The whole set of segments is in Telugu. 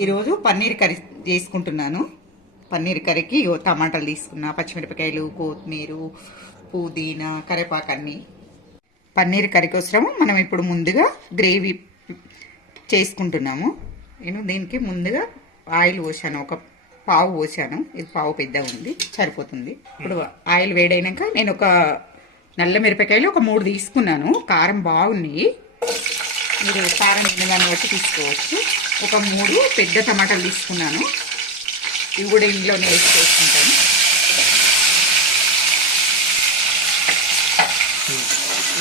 ఈరోజు పన్నీర్ కర్రీ చేసుకుంటున్నాను. పన్నీర్ కర్రీకి టమాటాలు తీసుకున్నా, పచ్చిమిరపకాయలు, కొత్తిమీర, పుదీనా, కరివేపాకు అన్నీ. పన్నీర్ కర్రీ కోసం మనం ఇప్పుడు ముందుగా గ్రేవీ చేసుకుంటున్నాము. నేను దీనికి ముందుగా ఆయిల్ పోసాను, ఒక పావు పోసాను. ఇది పావు పెద్దగా ఉంది, సరిపోతుంది. ఇప్పుడు ఆయిల్ వేడైనాక నేను ఒక నల్ల మిరపకాయలు ఒక 3 తీసుకున్నాను. కారం బాగున్నాయి, మీరు కారం దాన్ని బట్టి తీసుకోవచ్చు. ఒక 3 పెద్ద టమాటాలు తీసుకున్నాను, ఇవి కూడా ఇంట్లోనే వేసి చేసుకుంటాను.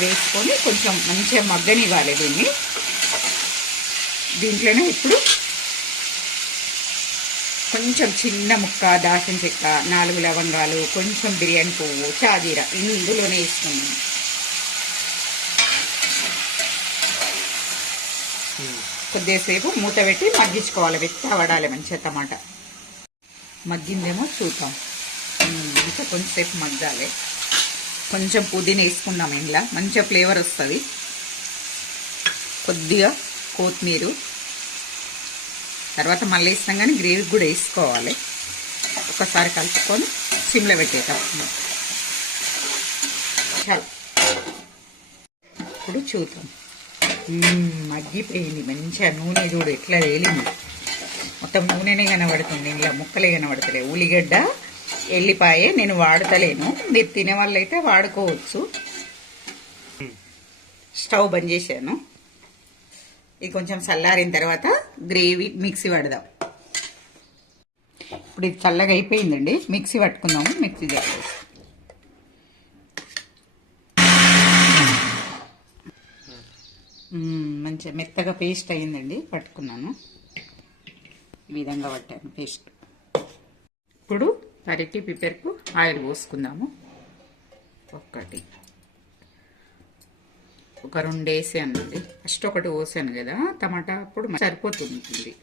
వేసుకొని కొంచెం మంచిగా మగ్గనివ్వాలి దీన్ని. దీంట్లోనే ఇప్పుడు కొంచెం చిన్న ముక్క దాల్చిన చెక్క, 4 లవంగాలు, కొంచెం బిర్యానీ పువ్వు, షాజీరా ఇందులోనే వేసుకున్నాను. కొద్దిసేపు మూత పెట్టి మగ్గించుకోవాలి, వెచ్చబడాలి మంచిగా. టమాటా మగ్గిందేమో చూద్దాం, ఇంకా కొంచెంసేపు మగ్గాలి. కొంచెం పుదీనా వేసుకుందాం, ఇంట్లో మంచిగా ఫ్లేవర్ వస్తుంది. కొద్దిగా కొత్తిమీర తర్వాత మళ్ళీ వేస్తాం, కానీ గ్రేవీ కూడా వేసుకోవాలి. ఒకసారి కలుపుకొని సిమ్లో పెట్టేటప్పుడు చాలు. ఇప్పుడు చూద్దాం, మగ్గిపోయింది మంచిగా. నూనె చూడు ఎట్లా వేలింది, మొత్తం నూనెనే కనబడుతుంది, ఇలా ముక్కలే కనబడతలే. ఉల్లిగడ్డ, ఎల్లిపాయ నేను వాడతలేను, మీరు తినే వాళ్ళు అయితే వాడుకోవచ్చు. స్టవ్ బంద్ చేశాను. ఇది కొంచెం చల్లారిన తర్వాత గ్రేవీ మిక్సీ పడదాం. ఇప్పుడు ఇది చల్లగా అయిపోయిందండి, మిక్సీ పట్టుకుందాము. మిక్సీ చేస్తాం. మంచిగా మెత్తగా పేస్ట్ అయ్యిందండి, పట్టుకున్నాను. ఈ విధంగా పట్టాను పేస్ట్. ఇప్పుడు కర్రీకి ప్రిపేర్కు ఆయిల్ పోసుకుందాము. ఒక 2 వేసానండి, ఫస్ట్ ఒకటి పోసాను కదా టమాటా, అప్పుడు సరిపోతుంది.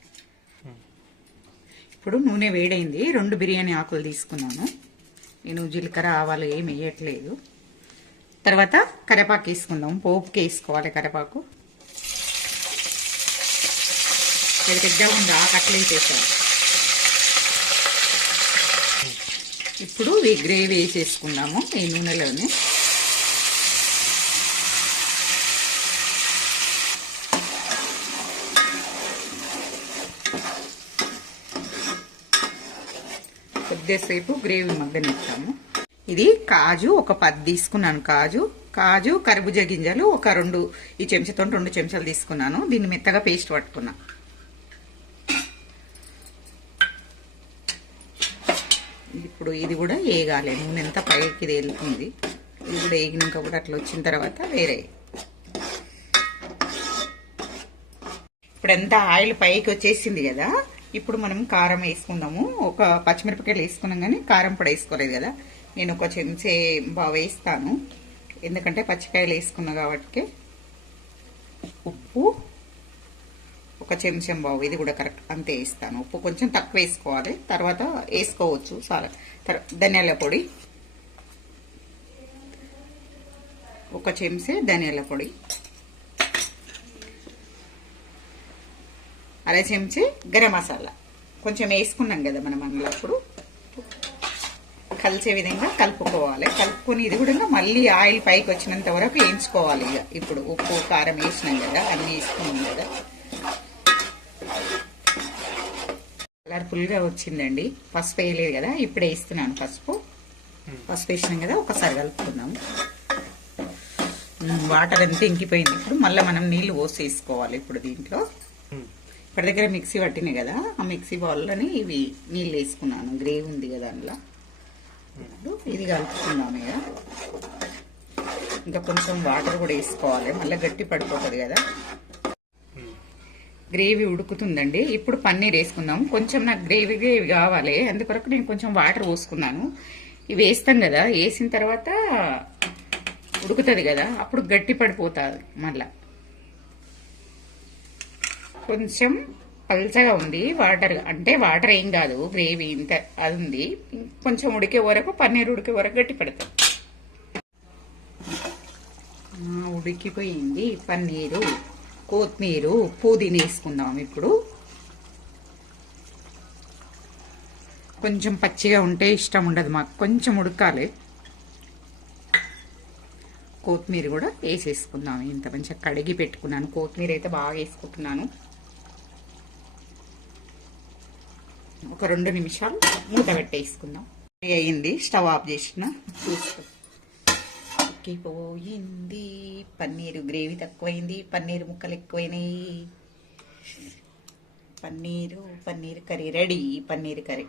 ఇప్పుడు నూనె వేడైంది, 2 బిర్యానీ ఆకులు తీసుకున్నాను నేను. జీలకర్ర, ఆవాలు ఏమి వేయట్లేదు. తర్వాత కరివేపాకు వేసుకుందాం, పోపుకి వేసుకోవాలి కరివేపాకు. పెద్దగా ఉంది, ఆకట్లు వేసేసాను. ఇప్పుడు ఈ గ్రేవీ వేసేసుకుందాము ఈ నూనెలోనే. కొద్దిసేపు గ్రేవీ మగ్గనిస్తాము. ఇది కాజు ఒక 10 తీసుకున్నాను. కాజు కర్బూజా గింజలు ఒక 2, ఈ చెంచాతో 2 చెంచాలు తీసుకున్నాను. దీన్ని మెత్తగా పేస్ట్ పట్టుకున్నా. ఇప్పుడు ఇది కూడా వేగాలి, నూనె ఎంత పైకి తేలుతుంది. ఇది కూడా వేగినాక కూడా అట్లా వచ్చిన తర్వాత వేరే. ఇప్పుడంతా ఆయిల్ పైకి వచ్చేసింది కదా, ఇప్పుడు మనం కారం వేసుకుందాము. ఒక పచ్చిమిరపకాయలు వేసుకున్నాం, కానీ కారం పొడి వేసుకోలేదు కదా. నేను ఒక చెంచా బాగా వేస్తాను, ఎందుకంటే పచ్చికాయలు వేసుకున్నా కాబట్టి. ఉప్పు ఒక చెంచా బావు, ఇది కూడా కరెక్ట్ అంతే వేస్తాను. ఉప్పు కొంచెం తక్కువ వేసుకోవాలి, తర్వాత వేసుకోవచ్చు. చాలా ధనియాల పొడి ఒక చెంచా, ధనియాల పొడి అర చెంచా, గరం మసాలా కొంచెం వేసుకున్నాం కదా మనం అందులో. అప్పుడు కలిసే విధంగా కలుపుకోవాలి. కలుపుకొని ఇది కూడా మళ్ళీ ఆయిల్ పైకి వచ్చినంత వరకు వేయించుకోవాలి. ఇక ఇప్పుడు ఉప్పు కారం వేసినాం కదా, అన్నీ వేసుకున్నాం కదా. కలర్ఫుల్గా వచ్చిందండి. పసుపు వేయలేదు కదా, ఇప్పుడు వేస్తున్నాను పసుపు. వేసినాం కదా, ఒకసారి కలుపుకుందాము. వాటర్ అంతా ఇంకిపోయింది. ఇప్పుడు మళ్ళీ మనం నీళ్లు పోసి వేసుకోవాలి. ఇప్పుడు దీంట్లో ఇప్పటి దగ్గర మిక్సీ పట్టినాయి కదా, ఆ మిక్సీ బౌల్లోని ఇవి నీళ్ళు వేసుకున్నాను. గ్రేవీ ఉంది కదా అందులో. ఇది కలుపుకున్నాము. ఇక ఇంకా కొంచెం వాటర్ కూడా వేసుకోవాలి, మళ్ళీ గట్టి పడిపోతుంది కదా. గ్రేవీ ఉడుకుతుందండి. ఇప్పుడు పన్నీర్ వేసుకుందాం. కొంచెం నాకు గ్రేవీ కావాలి, అందుకొరకు నేను కొంచెం వాటర్ పోసుకున్నాను. ఇవి వేస్తాం కదా, వేసిన తర్వాత ఉడుకుతుంది కదా, అప్పుడు గట్టి పడిపోతుంది. మళ్ళా కొంచెం పల్చగా ఉంది వాటర్, అంటే వాటర్ ఏం కాదు, గ్రేవీ ఇంత అది ఉంది. కొంచెం ఉడికే వరకు, పన్నీర్ ఉడికే వరకు గట్టి పడుతుంది. ఉడికిపోయింది పన్నీరు. కొత్తిమీర, పుదీనా వేసుకుందాం. ఇప్పుడు కొంచెం పచ్చిగా ఉంటే ఇష్టం ఉండదు మాకు, కొంచెం ఉడకాలి. కొత్తిమీర కూడా వేసేసుకుందాం. ఇంత మంచిగా కడిగి పెట్టుకున్నాను, కొత్తిమీర అయితే బాగా వేసుకుంటున్నాను. ఒక 2 నిమిషాలు మూత పెట్టేసుకుందాం. అయింది, స్టవ్ ఆఫ్ చేసిన. చూసుకో, పోయింది. పన్నీరు గ్రేవీ తక్కువైంది, పన్నీరు ముక్కలు ఎక్కువైనాయి. Paneer curry ready. Paneer curry